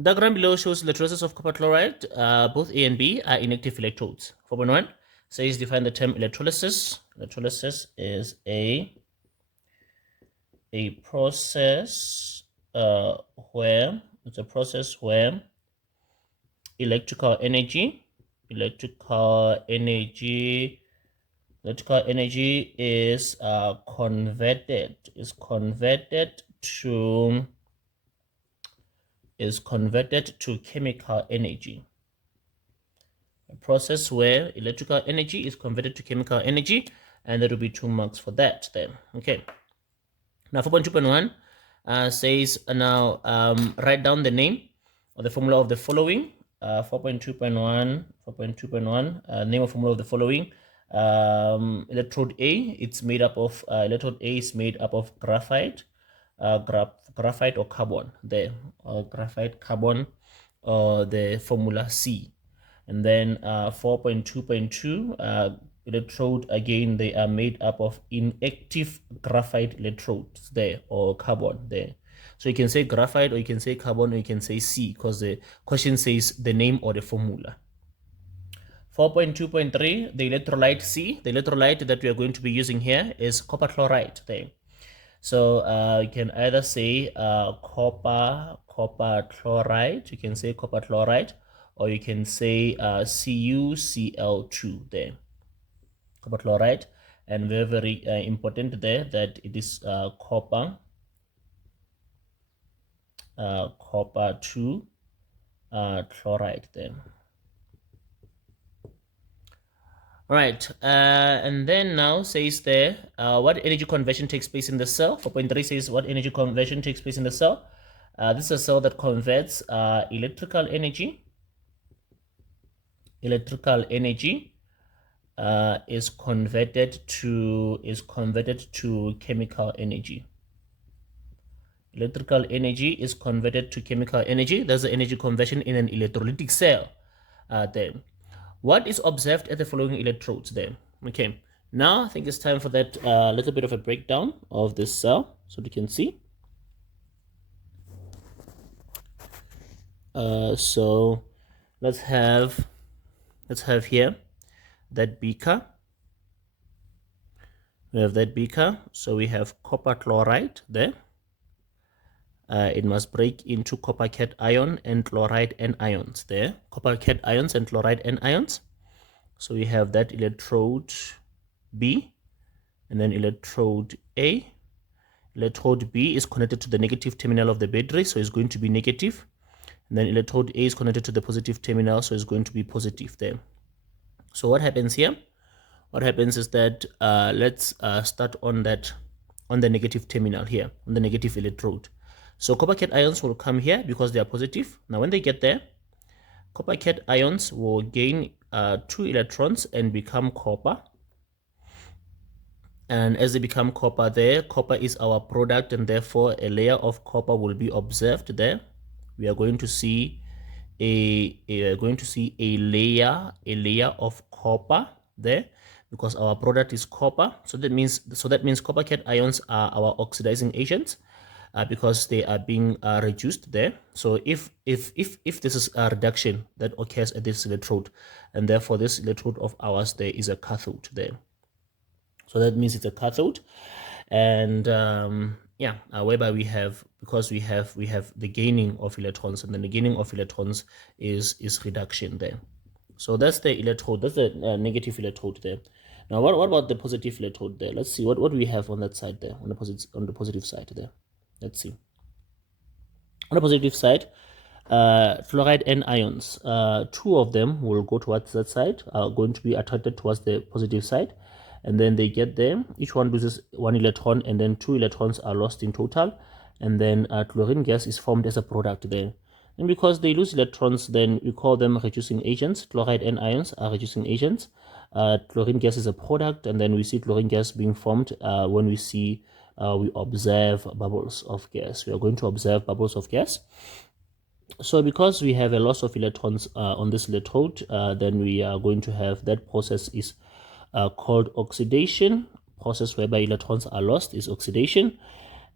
Diagram below shows electrolysis of copper chloride. Both A and B are inactive electrodes. 4.1 says define the term electrolysis. Electrolysis is a process where it's a process where electrical energy is converted to chemical energy. A process where electrical energy is converted to chemical energy, and there will be 2 marks for that then. Okay. Now 4.2.1 says now write down the name or the formula of the following. 4.2.1 name or formula of the following. Electrode A, it's made up of electrode A is made up of graphite, graphite or carbon there, or graphite, carbon, or the formula C. And then 4.2.2 electrode, again, they are made up of inactive graphite electrodes there, or carbon there. So you can say graphite, or you can say carbon, or you can say C, because the question says the name or the formula. 4.2.3, the electrolyte C. The electrolyte that we are going to be using here is copper chloride there. So you can either say copper chloride, you can say copper chloride, or you can say CuCl2 there, copper chloride. And very, very important there that it is copper 2 chloride there. All right, and then now says there, what energy conversion takes place in the cell? 4.3 says what energy conversion takes place in the cell. This is a cell that converts electrical energy. Electrical energy is converted to chemical energy. Electrical energy is converted to chemical energy. There's the energy conversion in an electrolytic cell there. What is observed at the following electrodes there? Okay, now I think it's time for that little bit of a breakdown of this cell, so you can see. So let's have here that beaker. We have that beaker, so we have copper chloride there. It must break into copper cation and chloride anions there. Copper cations and chloride anions. So we have that electrode B, and then electrode A. Electrode B is connected to the negative terminal of the battery, so it's going to be negative. And then electrode A is connected to the positive terminal, so it's going to be positive there. So what happens here? What happens is that let's start on the negative terminal here, on the negative electrode. So copper cations will come here because they are positive. Now when they get there, copper cations will gain 2 electrons and become copper. And as they become copper there, copper is our product, and therefore a layer of copper will be observed there. We are going to see a layer of copper there, because our product is copper. So that means copper cations are our oxidizing agents, because they are being reduced there. So if this is a reduction that occurs at this electrode, and therefore this electrode of ours there is a cathode there. So that means it's a cathode, and whereby we have the gaining of electrons, and then the gaining of electrons is reduction there. So that's the electrode, that's the negative electrode there. Now what about the positive electrode there? Let's see what we have on that side there, on the positive side there. Let's see. On the positive side, fluoride anions, 2 of them will go towards that side, are going to be attracted towards the positive side, and then they get there. Each one loses 1 electron, and then 2 electrons are lost in total, and then chlorine gas is formed as a product there. And because they lose electrons, then we call them reducing agents. Chloride anions are reducing agents. Chlorine gas is a product, and then we see chlorine gas being formed when we observe bubbles of gas. We are going to observe bubbles of gas. So because we have a loss of electrons on this electrode, then we are going to have that process is called oxidation. Process whereby electrons are lost is oxidation.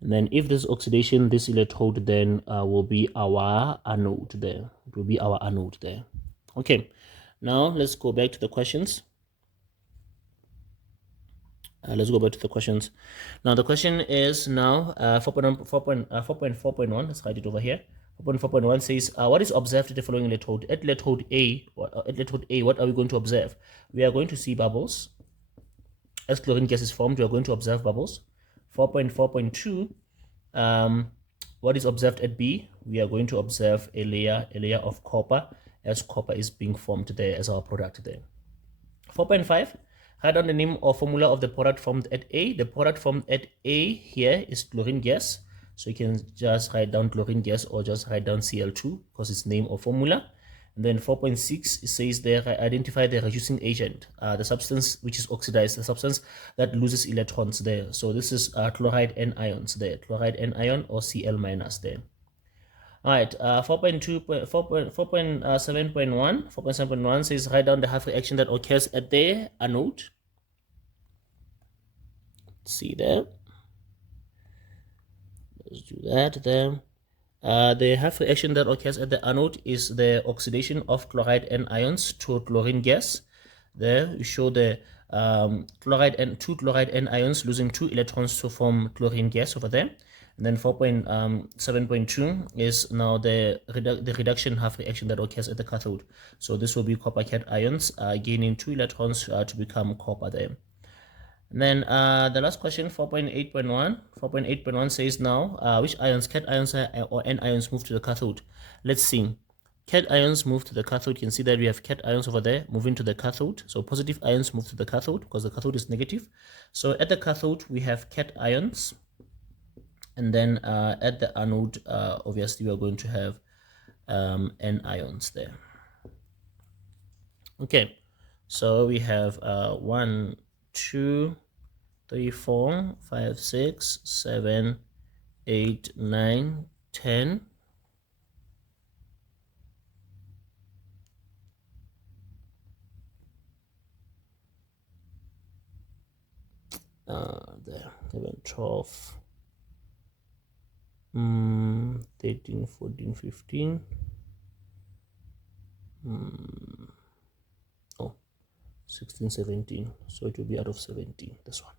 And then if there's oxidation, this electrode then will be our anode there. It will be our anode there. Okay, now let's go back to the questions. Let's go back to the questions. Now the question is now 4.4.1. Let's write it over here. 4.4.1 says, what is observed at the following electrode? At electrode A, what are we going to observe? We are going to see bubbles. As chlorine gas is formed, we are going to observe bubbles. 4.4.2, what is observed at B? We are going to observe a layer of copper, as copper is being formed there as our product there. 4.5, write down the name or formula of the product formed at A. The product formed at A here is chlorine gas. So you can just write down chlorine gas or just write down Cl2 because it's name or formula. And then 4.6, it says there, identify the reducing agent, the substance which is oxidized, the substance that loses electrons there. So this is chloride anions there, chloride anion or Cl minus there. All right, 4.7.1 says write down the half reaction that occurs at the anode. See there. Let's do that there. The half reaction that occurs at the anode is the oxidation of chloride anions to chlorine gas. There we show the two chloride anions losing 2 electrons to form chlorine gas over there. And then 4.7.2 is now the reduction half reaction that occurs at the cathode. So this will be copper cations gaining 2 electrons to become copper there. And then the last question, 4.8.1. 4.8.1 says now, which ions, cations or anions, move to the cathode? Let's see. Cations move to the cathode. You can see that we have cations over there moving to the cathode. So positive ions move to the cathode because the cathode is negative. So at the cathode, we have cations. And then at the anode, obviously, we are going to have anions there. Okay, so we have 1, 2, 3, 4, 5, 6, 7, 8, 9, 10. There, 11, 12, 13, 14, 15. Oh, 16, 17. So it will be out of 17, this one.